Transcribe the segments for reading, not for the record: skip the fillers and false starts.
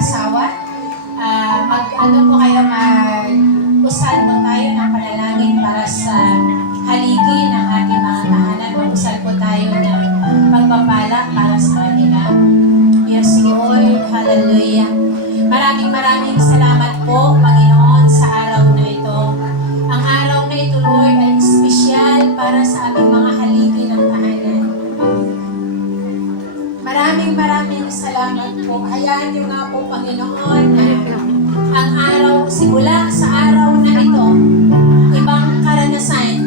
asawa. Mag-ano po kayo, mag-usal po tayo ng panalangin para sa haligi ng ating mga tahanan. Mag-usal po tayo ng pagpapala para sa kanila. Yes, Lord. Hallelujah. Maraming salamat po, Panginoon, sa araw na ito. Ang araw na ito, Lord, ay espesyal para sa aming mga haligi ng tahanan. Maraming salamat po. Hayaan niyo nga po, Panginoon, na ang araw, simula sa araw na ito, ibang karanasan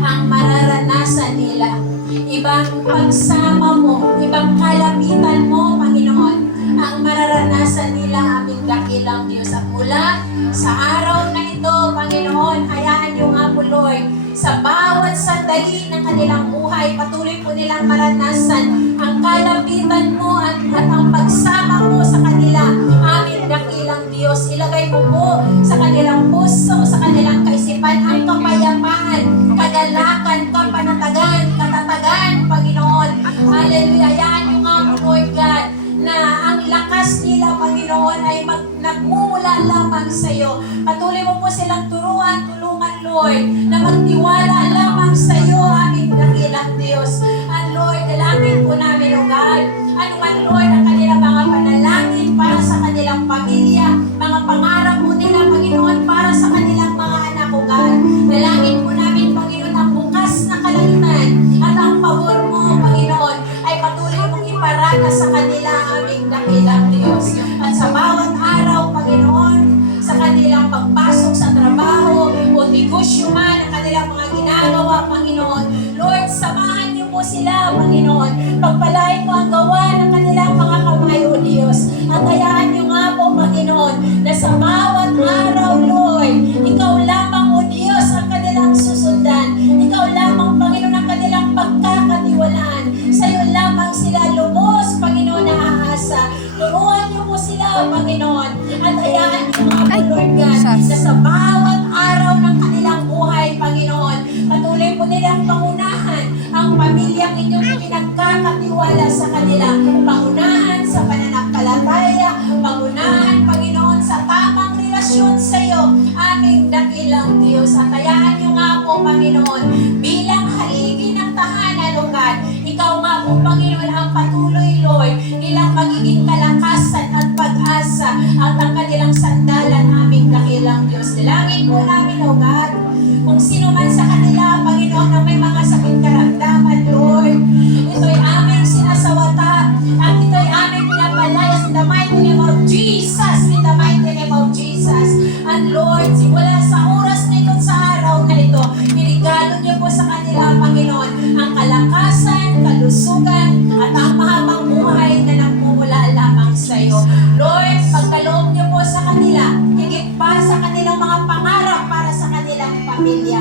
ang mararanasan nila. Ibang pagsama mo, ibang kalapitan mo, Panginoon, ang mararanasan nila, aming dakilang Diyos. At mula sa araw na ito, Panginoon, hayaan niyo nga po, Lord, sa bawat sandali ng kanilang buhay, patuloy po nilang maranasan ang kalapitan mo at ang pagsama mo sa kanila, aming dakilang Diyos. Ilagay mo po sa kanilang puso, sa kanilang kaisipan, ang kapayapaan, kagalakan, kapanatagan, katatagan, Panginoon. Hallelujah. Hayaan niyo nga po, Lord God, na ang lakas nila, Panginoon, ay nagmumula lamang sa iyo. Patuloy mo po silang tulungan, Lord, na magtiwala lamang sa iyo, aming dakilang Diyos. And Lord, dalangin po namin, O God, ano man, Lord, ang kanilang mga panalangin para sa kanilang pamilya, mga pangarap po nila, Panginoon, para sa kanilang mga anak, O God. Dalangin po namin, Panginoon, ang bukas na kalangitan at ang pabor mo, Panginoon, ay patuloy mong iparana sa kanila, aming dakilang Diyos. At sa bawat araw, Panginoon, sa kanilang pagpasok sa trabaho o negosyo man, ang kanilang mga ginagawa, Panginoon, Lord, samahan niyo po sila, Panginoon. Pagpalain mo ang gawa ng kanilang mga kamay, O Diyos. At hayaan niyo nga po, Panginoon, na sa bawat araw, Lord, ikaw lamang, O Diyos, ang kanilang susundan. Ikaw lamang, Panginoon, ang kanilang pagkakatiwalaan. Sa iyo lamang sila lubos, Panginoon, na aasa. Turuan niyo po sila, Panginoon. At hayaan niyo nga po, Lord God, na sa bawat araw ng kanilang buhay, Panginoon, patuloy po nilang pangunahan ang pamilyang inyong pinagkakatiwala sa kanila. Pangunahan sa pananampalataya, pangunahan, Panginoon, sa tamang relasyon sa iyo, aming dakilang Diyos. At hayaan niyo nga po, Panginoon, bilang haligi ng tahanan, O God, ikaw nga po, Panginoon, ang patuloy, Lord, nilang magiging kalakasan at pag-asa at ang kanilang sandalan, aming dakilang Diyos. Dalangin po namin, O God, kung sino man sa kanila, Panginoon, na may mga sakit karamdaman, Lord, ito'y aming sinasawata at ito'y aming pinapalayas in the mighty name of Jesus, in the mighty name of Jesus. And Lord, simula sa oras na ito, sa araw na ito, irigalo niyo po sa kanila, Panginoon, ang kalakasan, kalusugan, at ang mahabang buhay na nagmumula lamang sa iyo. Lord, pagkaloob niyo po sa kanila, higit pa sa kanilang mga pangarap para sa kanilang pamilya.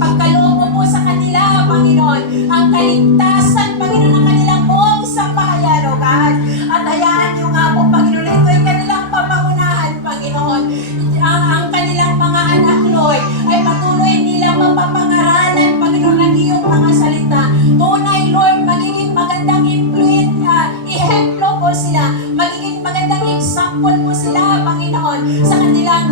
Pagkaloob mo po sa kanila, Panginoon, ang kaligtasan, Panginoon, ng kanilang buong sampahayan, O God. At hayaan niyo nga po, Panginoon, ito ay kanilang papangunahan, Panginoon. Ang kanilang mga anak, Lord, ay patuloy nilang mapapangaralan, Panginoon, ng iyong mga salita. Tunay, Lord, magiging magandang ihemplo po sila, magiging magandang example po sila, Panginoon, sa kanilang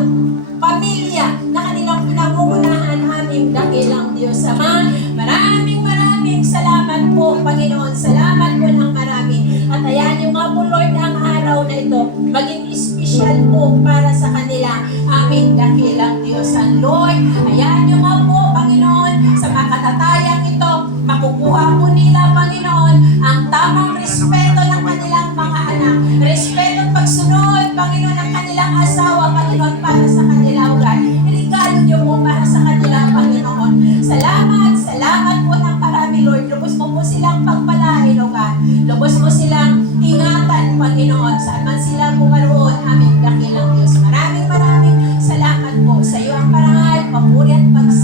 pamilya na kanilang pinangungunahan, aming dakilang Diyos. Ama, maraming salamat po, Panginoon. Salamat po ng marami. At hayaan niyo nga po, Lord, ang araw na ito maging espesyal po para sa kanila, aming dakilang Diyos. And Lord, hayaan niyo nga po, Panginoon, sa makatatayang ito, makukuha po nila, Panginoon, ang tamang respeto ng kanilang mga anak. Respeto at pagsunod, Panginoon, ng kanilang asawa, Panginoon, para sa kanila, O God. Irigalo niyo po para sa kanila, Panginoon. Salamat po ng marami, Lord. Lubos mo po silang pagpalain, O God. Lubos mo silang ingatan, Panginoon, saan man sila pumaroon, aming dakilang Diyos. Maraming salamat po. Sa iyo ang parangal, papuri at pagsalamat.